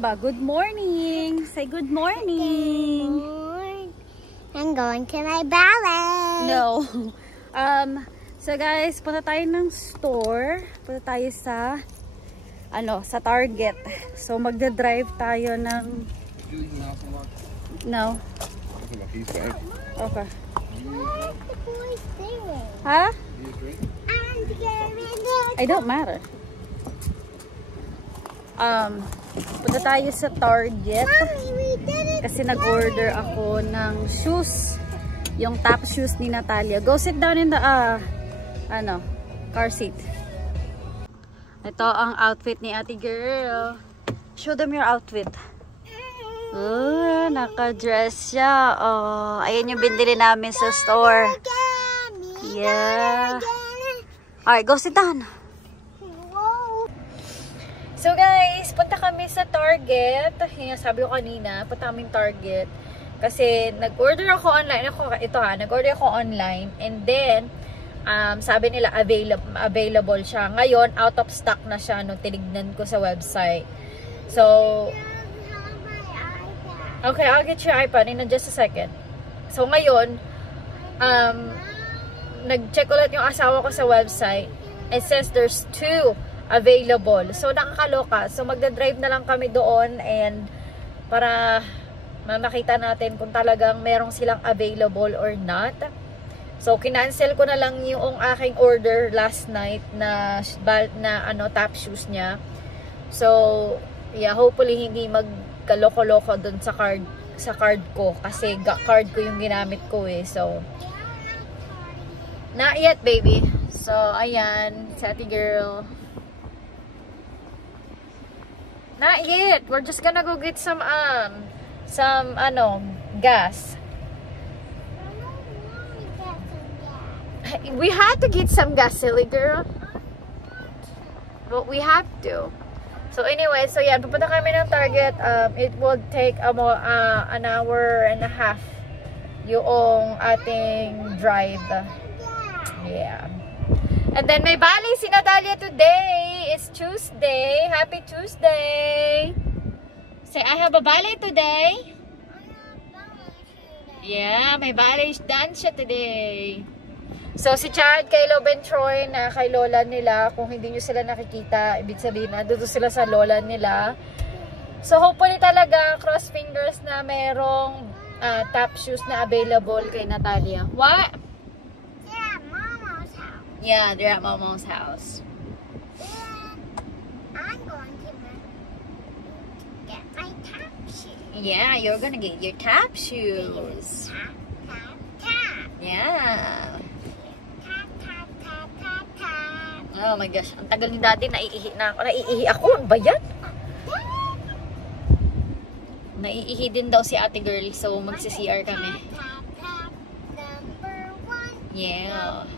ba? Good morning! Say good morning! I'm going to my ballet! No. So guys, punta tayo ng store. Punta tayo sa sa Target. So magda-drive tayo ng No. Okay. Huh? I don't matter. Punta tayo sa Target kasi nag-order ako ng shoes, yung top shoes ni Natalia. Go sit down in the car seat. Ito ang outfit ni ate girl. Show them your outfit. Oh, naka-dress siya. Oh, ayan yung binili namin sa store. Yeah. Alright, go sit down. So guys, punta kami sa Target. Sabi ko kanina, punta kami Target. Kasi nag-order ako online. Nag-order ako online. And then, sabi nila available siya. Ngayon, out of stock na siya nung tinignan ko sa website. So, okay, I'll get your iPad in just a second. So ngayon, nag-check ulit yung asawa ko sa website. It says there's 2 available. So nakakaloka. So magda-drive na lang kami doon and para makita natin kung talagang merong silang available or not. So kinancel ko na lang yung aking order last night na top shoes niya. So yeah, hopefully hindi magkaloko-loko doon sa card ko kasi card ko yung ginamit ko eh. So not yet, baby. So ayan, Sati girl. Not yet. We're just gonna go get some gas. We had to get some gas, silly girl. But we have to. So anyway, so yan, pupunta kami ng Target. It will take an hour and a half yung ating drive. Yeah. And then may ballet si Natalia today. It's Tuesday. Happy Tuesday. Say, I have a ballet today. Yeah, may ballet dance siya today. So si Chad, kay Lob and Troy na kay lola nila, kung hindi nyo sila nakikita, ibig sabihin na doon sila sa lola nila. So hopefully talaga, cross fingers na merong top shoes na available kay Natalia. What? Yeah, they're at Momo's house. I'm going to get my tap shoes. Yeah, you're gonna get your tap shoes. Tap. Yeah. Tap. Oh my gosh, ang tagal ni Daddy, naiihi na ako. Naiihi ako, ano ba yan? Naiihi din daw si ate girl, so magsi-CR kami. Number 1. Yeah.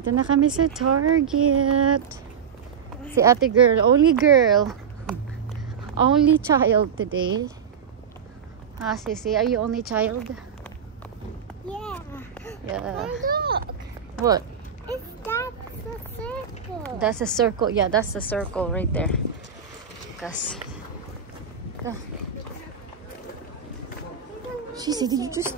Dito na kami sa Target. Si ate girl, only child today. Sissy, are you only child? Yeah. Yeah. Look. What? That's a circle. That's a circle. Yeah, that's a circle right there. Sissy, did you just...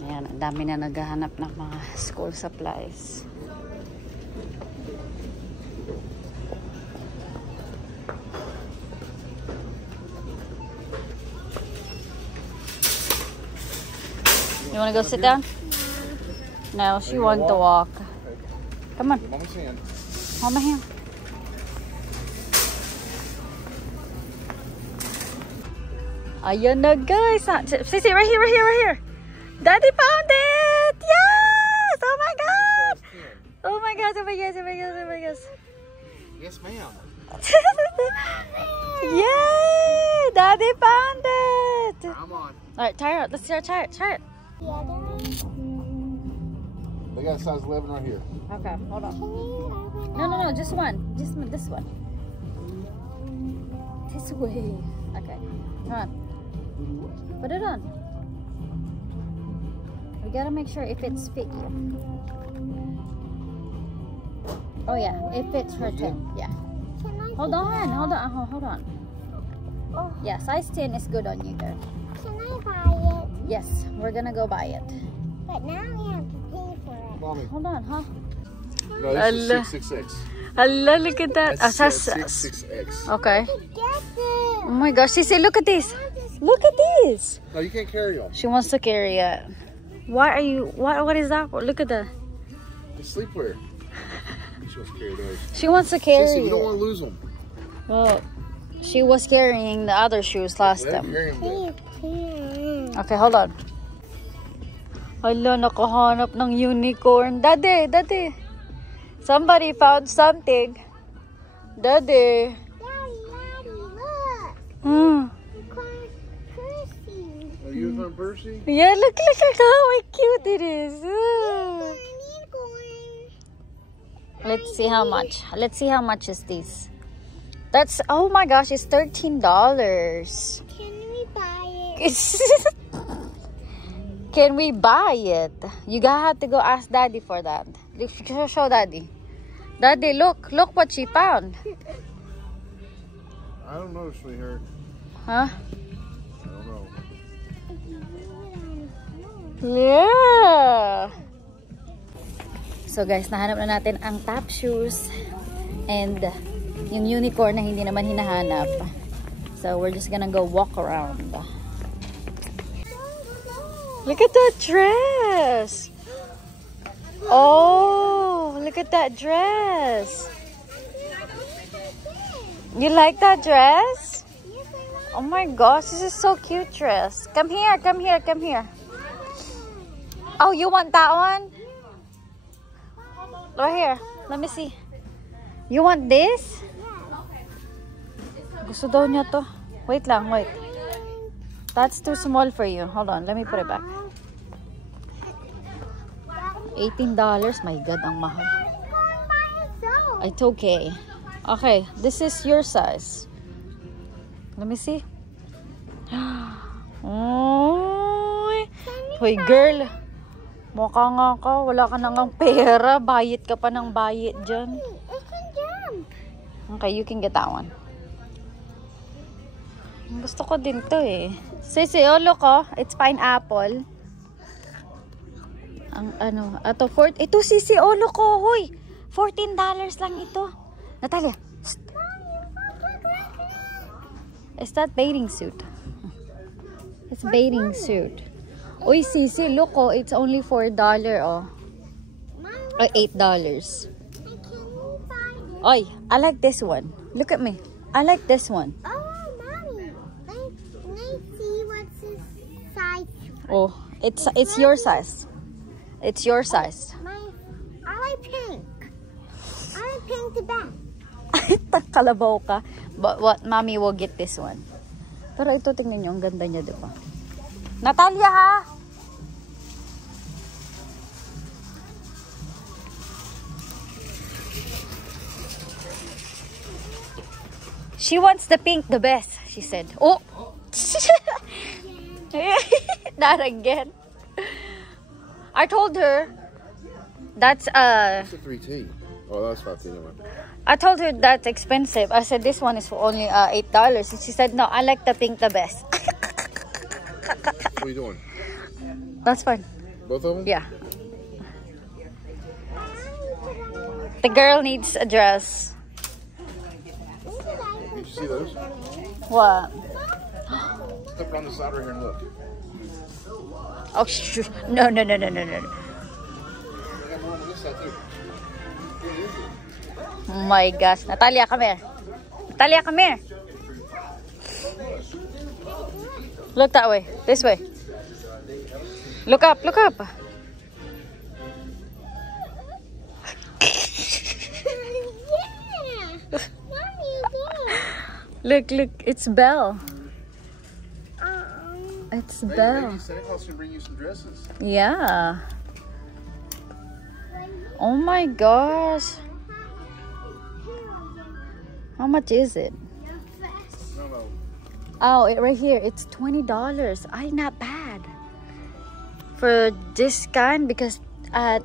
Yeah. Ayan, ang dami na naghahanap ng mga school supplies. You want to go sit down? No, she wants to walk. Come on. Hold my hand. Ayan na guys. Sissy, right here. Daddy found it! Yes! Oh my god! Oh my gosh. Yes, ma'am. Yay! Daddy found it! I'm on. Alright, try it. Let's try it. They got a size 11 right here. Okay, hold on. No, just one. Just this one. This way. Okay, come on. Put it on. We gotta make sure if it's fit you. Oh yeah, it fits her 10. Yeah. Hold on. Oh, Yeah, size 10 is good on you, girl. can I buy it? Yes, we're gonna go buy it. But now we have to pay for it. Mommy. Hold on, huh? No, this is 666. Hello, look at that. That's 666. Okay. Get it. Oh my gosh, Sissy, look at this. Look at this. No, you can't carry them. She wants to carry it. Why are you, what is that for? Look at that. It's sleepwear. She wants to carry those. She wants to carry Sissy, we don't it. want to lose them. Well, she was carrying the other shoes last Let her time. carry them then. Okay, hold on. Hala, nakahanap ng unicorn. Daddy. Somebody found something. Daddy. Daddy, look. Hmm. Unicorn Percy. A unicorn Percy? Yeah, look how cute it is. Unicorn. Let's see how much. Let's see how much is this. That's, oh my gosh, it's $13. Can we buy it? Can we buy it? You gotta have to go ask Daddy for that. Show Daddy. Daddy, look what she found. I don't know, sweetheart. Huh? I don't know. Yeah. So guys, nahanap na natin ang top shoes and yung unicorn na hindi naman hinahanap. So we're just gonna go walk around. Look at that dress. Oh, look at that dress. You like that dress? Oh my gosh, this is so cute dress. Come here. Oh, you want that one? Right here. Let me see. You want this? Gusto daw niya to. Wait. That's too small for you. Hold on, let me put it back. $18. My God, ang mahal. It's okay. Okay, this is your size. Let me see. Hoy, girl. Mukha nga ka. Wala ka nang pera. Bayit ka pa ng bayit dyan. It can jump. Okay, you can get that one. Gusto ko din to eh. Sissy, oh look oh. It's pineapple. Ang ano, ito Sissy, oh look oh. Hoy, $14 lang ito. Natalia. Is that bathing suit? It's bathing suit. Uy, Sissy, look oh. It's only $4 oh. Or $8. Oy, I like this one. Look at me. I like this one. Oh, Mommy. Let's see what's his size. Oh, it's your size. It's your size. I like pink. I like pink the best. Kalabaw ka. But what, Mommy will get this one. Pero ito, tingnan nyo. Ang ganda niya, diba? Natalia, ha? She wants the pink the best, she said. Oh! Not again. I told her that's That's a 3T. Oh, that's 5T. I told her that's expensive. I said this one is for only $8. And she said no, I like the pink the best. What are you doing? That's fine. Both of them? Yeah. The girl needs a dress. Did you see those? What? Step around the side right here and look. Oh, no. I got more on this side too. What is it? Oh my gosh. Natalia, come here. Natalia, come here. Look that way. This way. Look up. Look up. Yeah. Mommy, look. Look. It's Belle. It's Hey, Belle. maybe Santa Claus can bring you some dresses. Yeah. Oh my gosh. How much is it? No. Oh, right here. It's $20. Ay, not bad. For this kind, because at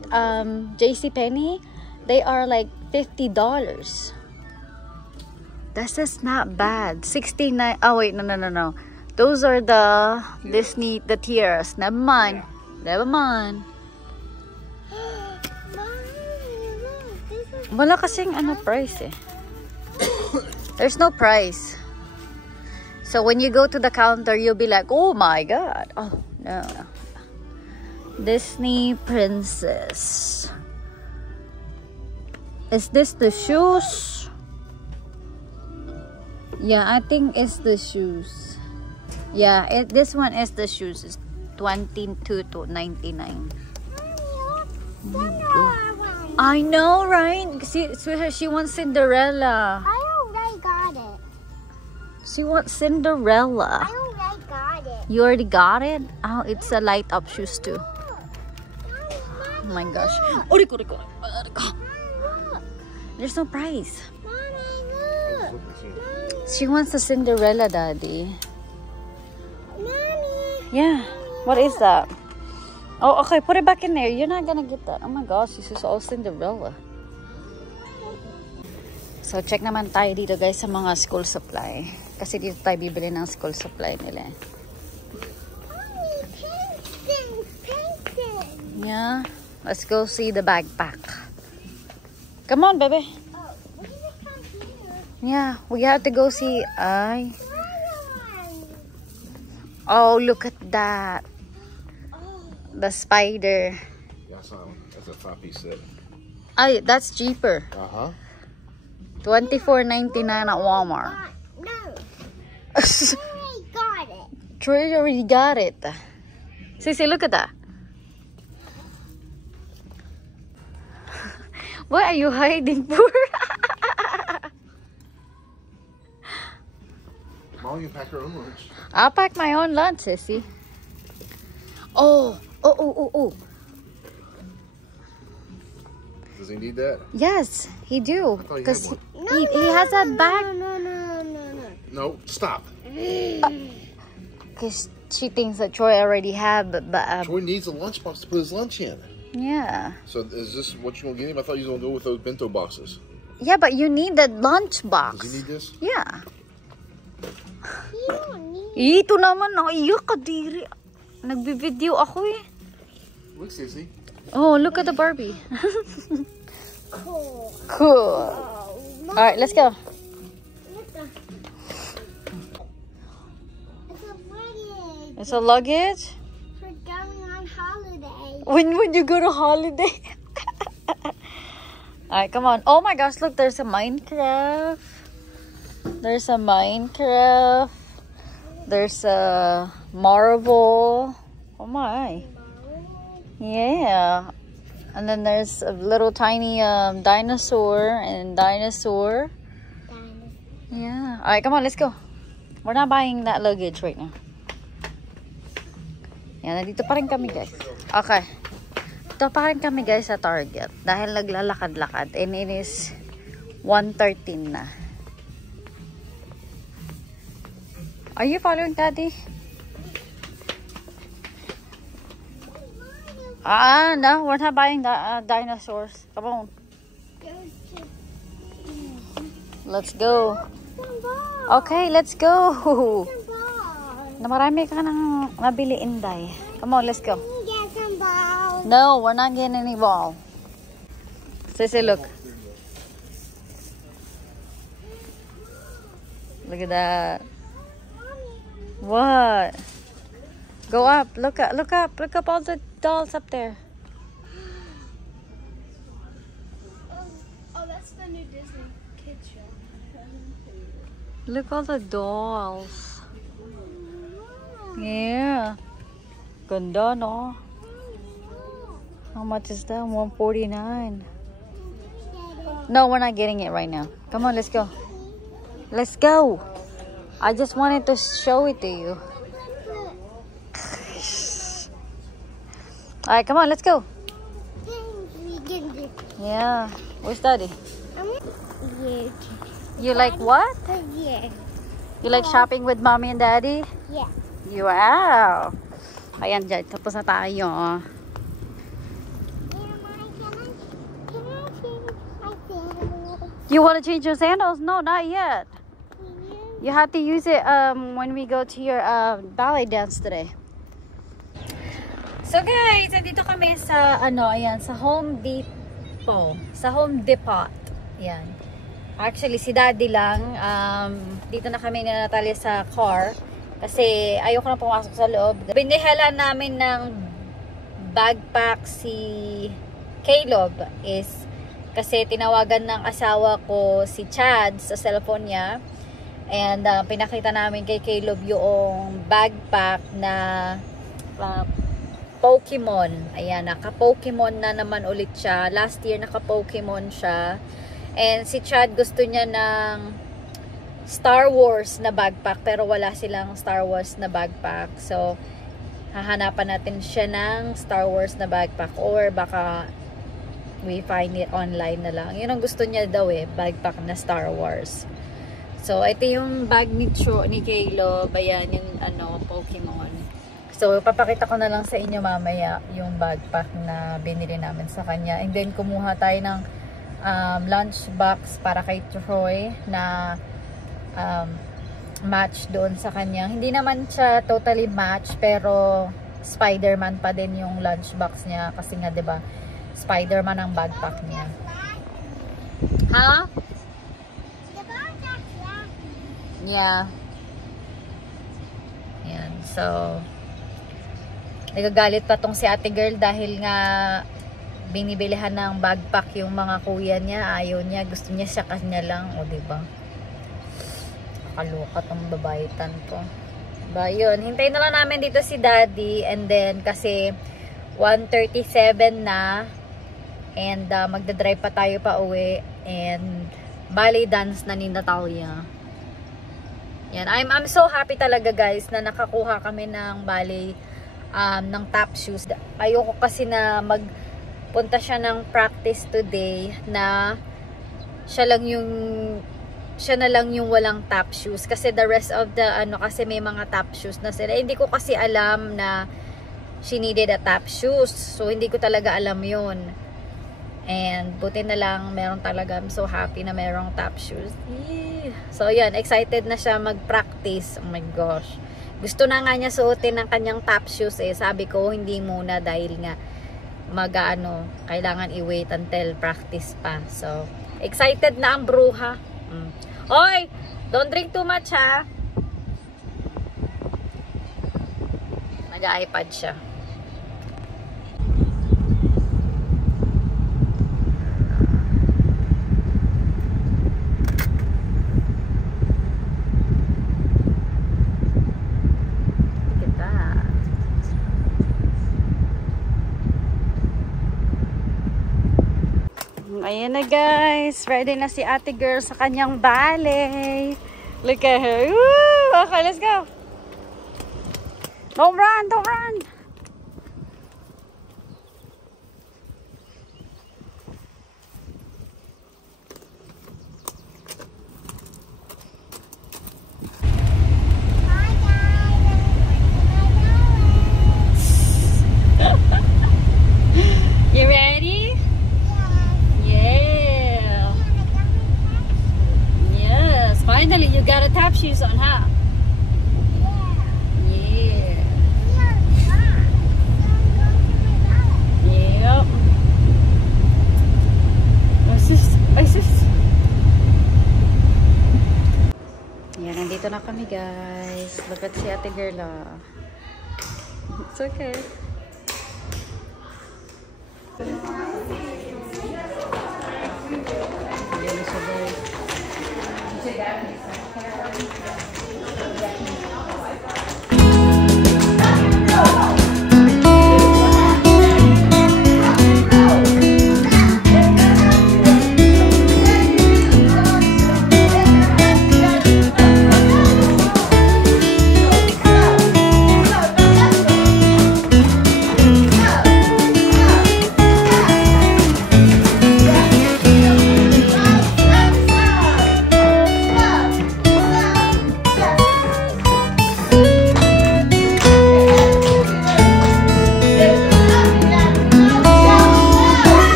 JCPenney, they are like $50. That's just not bad. 69. Oh wait, no. Those are the Disney, the tiers. Never mind. Never mind. Wala kasing ano price eh. There's no price. So when you go to the counter, you'll be like, oh my god. Oh no. Disney princess. Is this the shoes? Yeah, I think it's the shoes. Yeah, this one is the shoes. It's $22 to $99. I know, right? She wants Cinderella. I already got it. She wants Cinderella. I already got it. You already got it? Oh, it's a light up shoes too. Oh my gosh. There's no price. Mommy, look. She wants a Cinderella, Daddy. Mommy. Yeah. What is that? Oh, okay. Put it back in there. You're not gonna get that. Oh my gosh. This is all Cinderella. So, check naman tayo dito, guys, sa mga school supply. Kasi dito tayo bibili ng school supply nila. Mommy, painting. Yeah. Let's go see the backpack. Come on, baby. Oh, what is it from here? Yeah, we have to go see. Oh, look at that. The spider. That's a 5-piece set. Ay, that's cheaper. Uh-huh. $24.99 at Walmart. No. I already got it. Troy already got it. Sissy, look at that. What are you hiding for? Mom, you pack her own lunch. I'll pack my own lunch, Sissy. Oh. Does he need that? Yes, he do. thought he had Because one. he has a bag. No. No, stop. Because she thinks that Troy already have, but Troy needs a lunchbox to put his lunch in. yeah. So is this what you want to get him? I thought you was going to go with those bento boxes. Yeah, but you need that lunch box. Does he need this? Yeah. You don't need Ito naman, naiyak ka diri. Nagbi-video ako eh. Look, Sissy. Oh, look at the Barbie. cool. Cool. Oh, Alright, let's go. What the? It's a luggage It's a luggage. for going on holiday. When would you go to holiday? Alright, come on. Oh my gosh, look, there's a Minecraft. There's a Minecraft. There's a Marvel. Oh my. Yeah. And then there's a little tiny dinosaur and dinosaur. Yeah. Alright, come on, let's go. We're not buying that luggage right now. Yan, nandito pa rin kami, guys. Okay. Dito pa rin kami, guys, sa Target. Dahil naglalakad-lakad. And it is 1:13 na. Are you following, Daddy? No, we're not buying the dinosaurs. Come on. Let's go. Okay, let's go. Na marami ka nang mabili, Inday. Come on, let's go. Get some balls. No, we're not getting any ball. Sissy, look. Look at that. What? Go up. Look up. Look up. Look up all the dolls up there. Oh, that's the new Disney kids show. Look all the dolls. Yeah. Ganda, no? How much is that? $149. No, we're not getting it right now. Come on, let's go. Let's go. I just wanted to show it to you. Alright, come on, let's go. Yeah. Where's Daddy? Yeah. You like what? Yeah. You like shopping with Mommy and Daddy? Yeah. Wow. Ayan, dyan. Tapos na tayo. You want to change your sandals? No, not yet. You have to use it when we go to your ballet dance today. So guys, nandito kami sa ayan, sa Home Depot. Sa Home Depot. Ayan. Actually, si Daddy lang. Dito na kami ni Natalia sa car. Kasi ayoko na pumasok sa loob. Binihala namin ng backpack si Caleb is kasi tinawagan ng asawa ko si Chad sa cellphone niya. And pinakita namin kay Caleb yung backpack na Pokemon. Ayan, naka-Pokemon na naman ulit siya. Last year naka-Pokemon siya. And si Chad gusto niya ng Star Wars na backpack pero wala silang Star Wars na backpack. So, hahanapan natin siya ng Star Wars na backpack or baka we find it online na lang. Yun ang gusto niya daw backpack na Star Wars. So, ito yung bag ni Caleb. Ayan, yung Pokemon. So, papakita ko na lang sa inyo mamaya yung backpack na binili namin sa kanya. And then, kumuha tayo ng lunch box para kay Troy na match doon sa kanya. Hindi naman siya totally match, pero Spider-Man pa din yung lunch box niya. Kasi nga, diba, Spider-Man ang backpack niya. Ha? Yeah. Yan. So, nagagalit pa tong si ate girl dahil nga binibilihan ng backpack yung mga kuya niya. Ayaw niya. Gusto niya sa kanya lang. O, diba? Kaloka tong babaitan to. Diba? Yun. Hintayin na lang namin dito si Daddy. And then, kasi 1:37 na. And magdadrive pa tayo pa uwi. And ballet dance na ni Natalia. Yan. I'm so happy talaga guys na nakakuha kami ng ballet ng top shoes. Ayoko kasi na magpunta siya ng practice today na siya na lang yung walang top shoes. Kasi the rest of the kasi may mga top shoes na sila. Hindi ko kasi alam na she needed a top shoes. So hindi ko talaga alam yun. And buti na lang meron talaga. I'm so happy na merong top shoes. Yee. So yan, excited na siya mag-practice. Oh my gosh. Gusto na nga niya suotin ng kanyang top shoes Sabi ko hindi muna dahil nga kailangan i-wait until practice pa. So excited na ang bruha. Oy, don't drink too much ha. Nag-iPad siya. Ayan na guys, ready na si ate girl sa kanyang ballet. Look at her. Woo! Okay, let's go. Don't run, don't run. You ready? Finally, you got a tap shoes on, huh? Yeah. Hi guys, look at si Ate Gerla. It's okay. Ayan siya guys.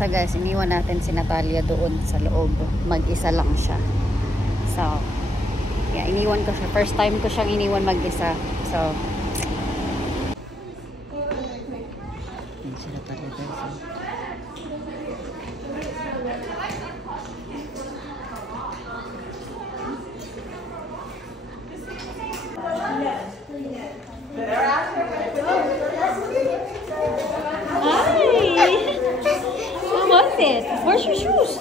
So guys, iniwan natin si Natalia doon sa loob. Mag-isa lang siya. So, yeah, iniwan ko siya. First time ko siyang iniwan mag-isa. So, yun si Natalia guys. Where's your shoes?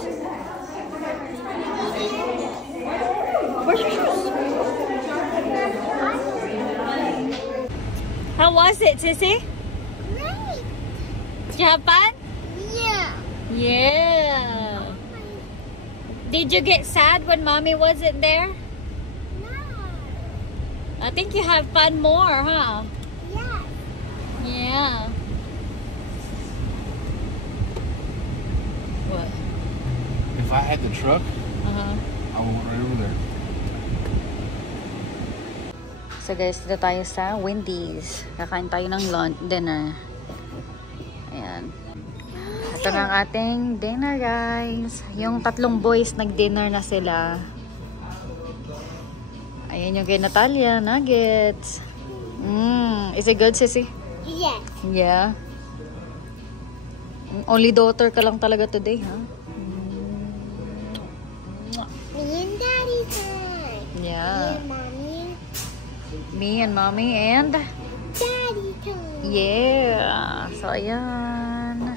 Where's your shoes? How was it, Sissy? Great. Did you have fun? Yeah. Yeah. Did you get sad when Mommy wasn't there? No. I think you have fun more, huh? Yeah. Yeah. What? If I had the truck, Uh-huh. I would went right over there. So guys, dito tayo sa Wendy's. Kakain tayo ng dinner. Ayan. Ito na ang ating dinner guys. Yung tatlong boys nag-dinner na sila. Ayan yung kay Natalia, nuggets. Is it good, Sissy? Yes. Yeah. Only daughter ka lang talaga today, huh? Me and Daddy time. Yeah. Me and Mommy. Me and Mommy and Daddy time. yeah. So ayan.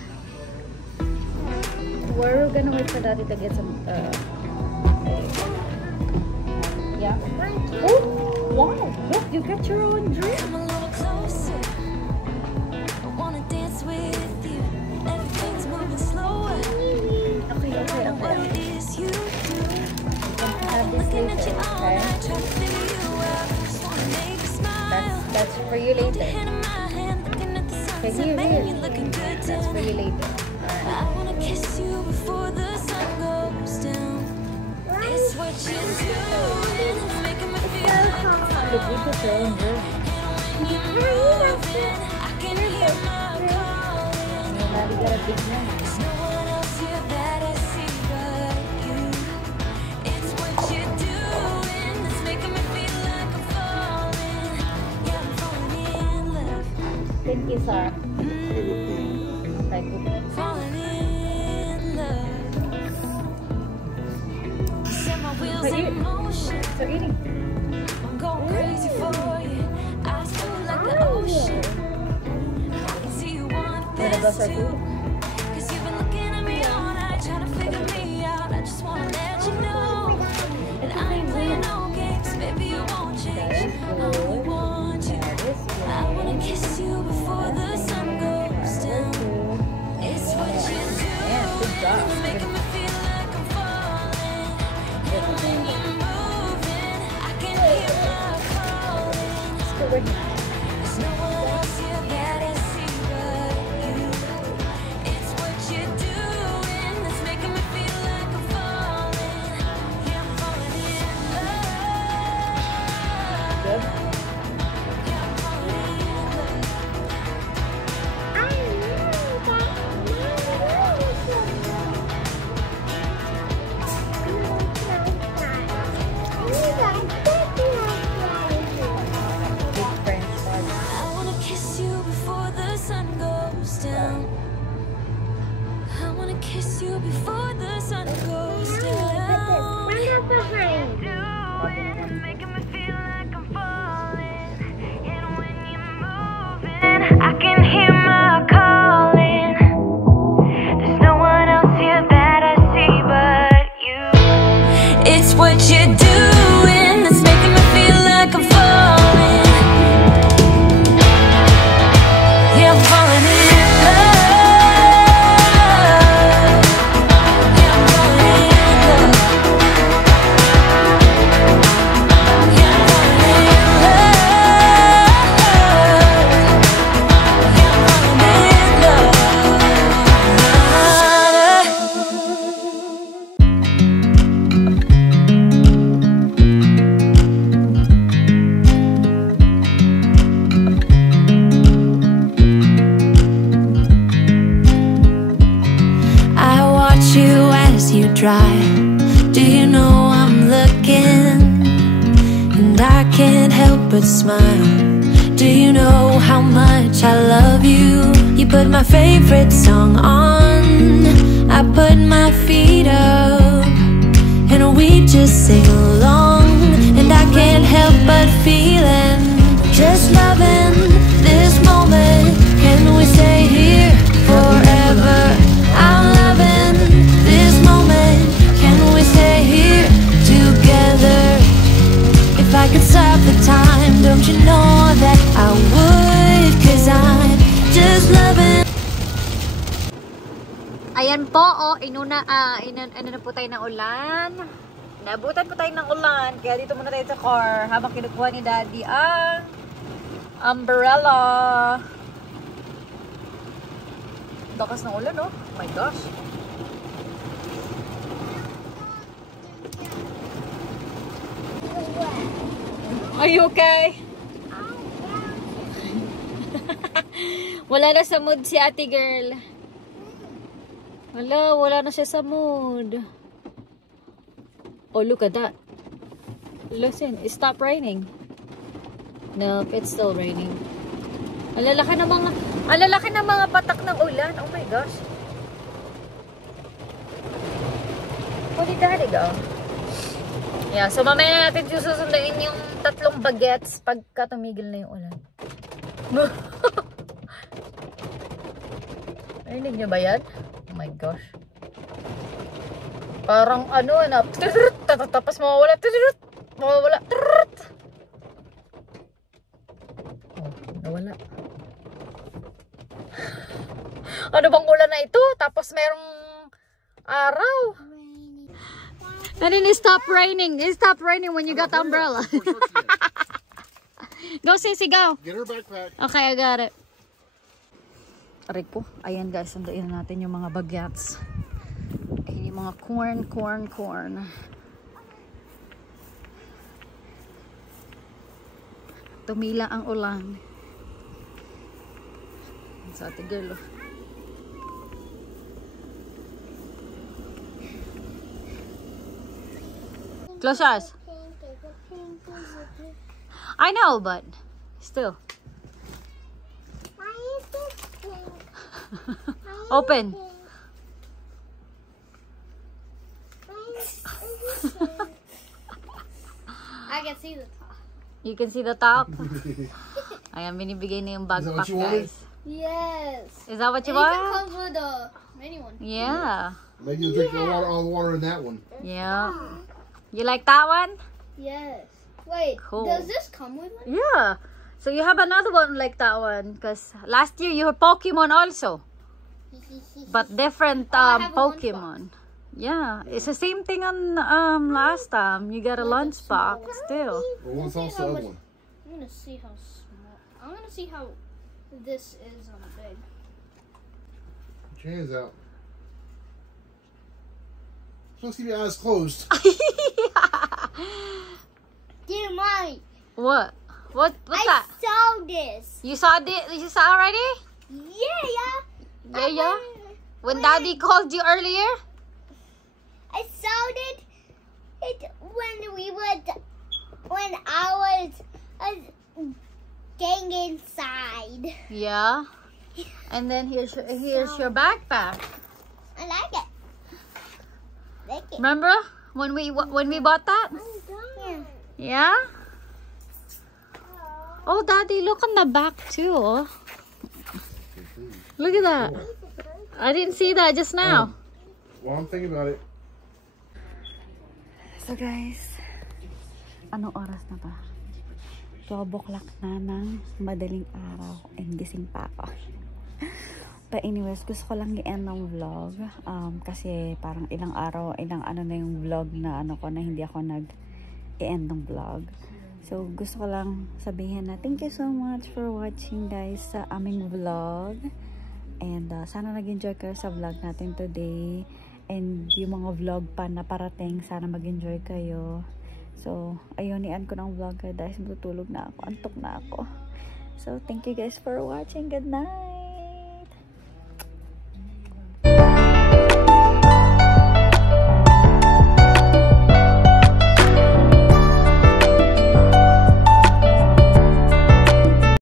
We're gonna wait for Daddy to get some yeah. Oh, wow. Look, you got your own drink. Come a little closer. I wanna dance with you. Everything's moving slower. Okay. What it is you do. Have this Looking at you later, all okay? night, trying to figure you out. Just wanna make you smile. That's for you later. Hand in my hand, looking at the Okay, sunset, here. baby, you looking good That's for you tonight. later. I wanna kiss you before the sun goes down. It's what you're doing. It's making me feel like I'm Look, we got your own drink. moving. I can hear my calling. Daddy got a big one. There's no one else here that I see but you. It's what you're doing that's making me feel like I'm falling. Yeah, I'm falling in love. Thank you, sir. Mm, Thank you. falling in love. Set my wheels But in you- motion. So eating. I'm going crazy for you. I feel like the ocean. I can see you want Wanna go this for too. food? 'Cause you've been looking at me all night, trying to figure me out. I just wanna let you know that I ain't playing no games. Baby, you won't change. I only want you. I wanna kiss you before the sun goes down. It's what you're doing. good job. It's making me feel like I'm falling. And when you're moving, I can hear my calling. There's no one dry. Do you know I'm looking? And I can't help but smile. Do you know how much I love you? You put my favorite song on, I put my feet up, and we just sing along. And I can't help but feeling, just loving this moment. Can we stay here forever? I'm loving this moment. Can we stay here together? If I could stop the time, don't you know that I would? 'Cause I'm just loving. Ayan po, oh, ano na po tayo ng ulan. Naabutan po tayo ng ulan, kaya dito muna tayo sa car habang kinukuha ni Daddy ang umbrella. Lakas ng ulan, oh. Oh my gosh. Are you okay? Wala na sa mood si ate girl. Wala na siya sa mood. Oh, look at that. Listen, it stopped raining. Nope, it's still raining. Ang lalaki ng mga patak ng ulan. Oh my gosh. Where did Daddy go? Yeah, so mamaya natin susunduin yung 3 bagets pagka tumigil na yung ulan. Narinig niyo ba yan? Oh my gosh. Parang ano na, tapos mawawala, mawawala. Oh, nawala. Ano bang ulan na ito? Tapos merong araw. And then it stopped raining. It stopped raining when you got the umbrella. Go, Sissy, go. Get her backpack. Okay, I got it. Aray po. Ayan guys, sunduin natin yung mga bagyats. Ayan yung mga corn. Tumila ang ulan. Sa ate girl. Close your eyes. I know, but still. Why is this pink? Open. I can see the top. You can see the top. Ayan, binibigay na yung backpack, guys. Yes. Is that what you It even want? comes with a mini one. Yeah. Maybe you drink all the water in that one. Yeah. You like that one? Yes. Wait, Cool. does this come with one? Yeah. So you have another one like that one. Because last year you had Pokemon also. But different I have a Pokemon. Yeah. It's the same thing on last time. You got a lunchbox still. Well, one's also the other one. I'm gonna see how small. I'm gonna see how this is on a big. Put your hands out. Supposed to keep your eyes closed. Dear Mommy, What? What's I that? saw this. You saw it? You saw already? Yeah. Yeah. When Daddy called you earlier? I saw it. When I was getting inside. Yeah. And then here's your backpack. I like it. Like it. Remember when we bought that? Yeah. Yeah. Oh, Daddy, look on the back too. Oh. Look at that. I didn't see that just now. Well, I'm thinking about it. So guys, anong oras na ba? 12 o'clock na ng madaling araw and gising pa ako. But anyways, gusto ko lang i-end ng vlog kasi parang ilang ano na yung vlog na ano ko na hindi ako nag-i-end ng vlog. So gusto ko lang sabihin na thank you so much for watching guys sa aming vlog. And sana nag-enjoy kayo sa vlog natin today. And yung mga vlog pa na parating, sana mag-enjoy kayo. So, ayun, i-end ko ng vlog dahil matutulog na ako. Antok na ako. So, thank you guys for watching. Good night!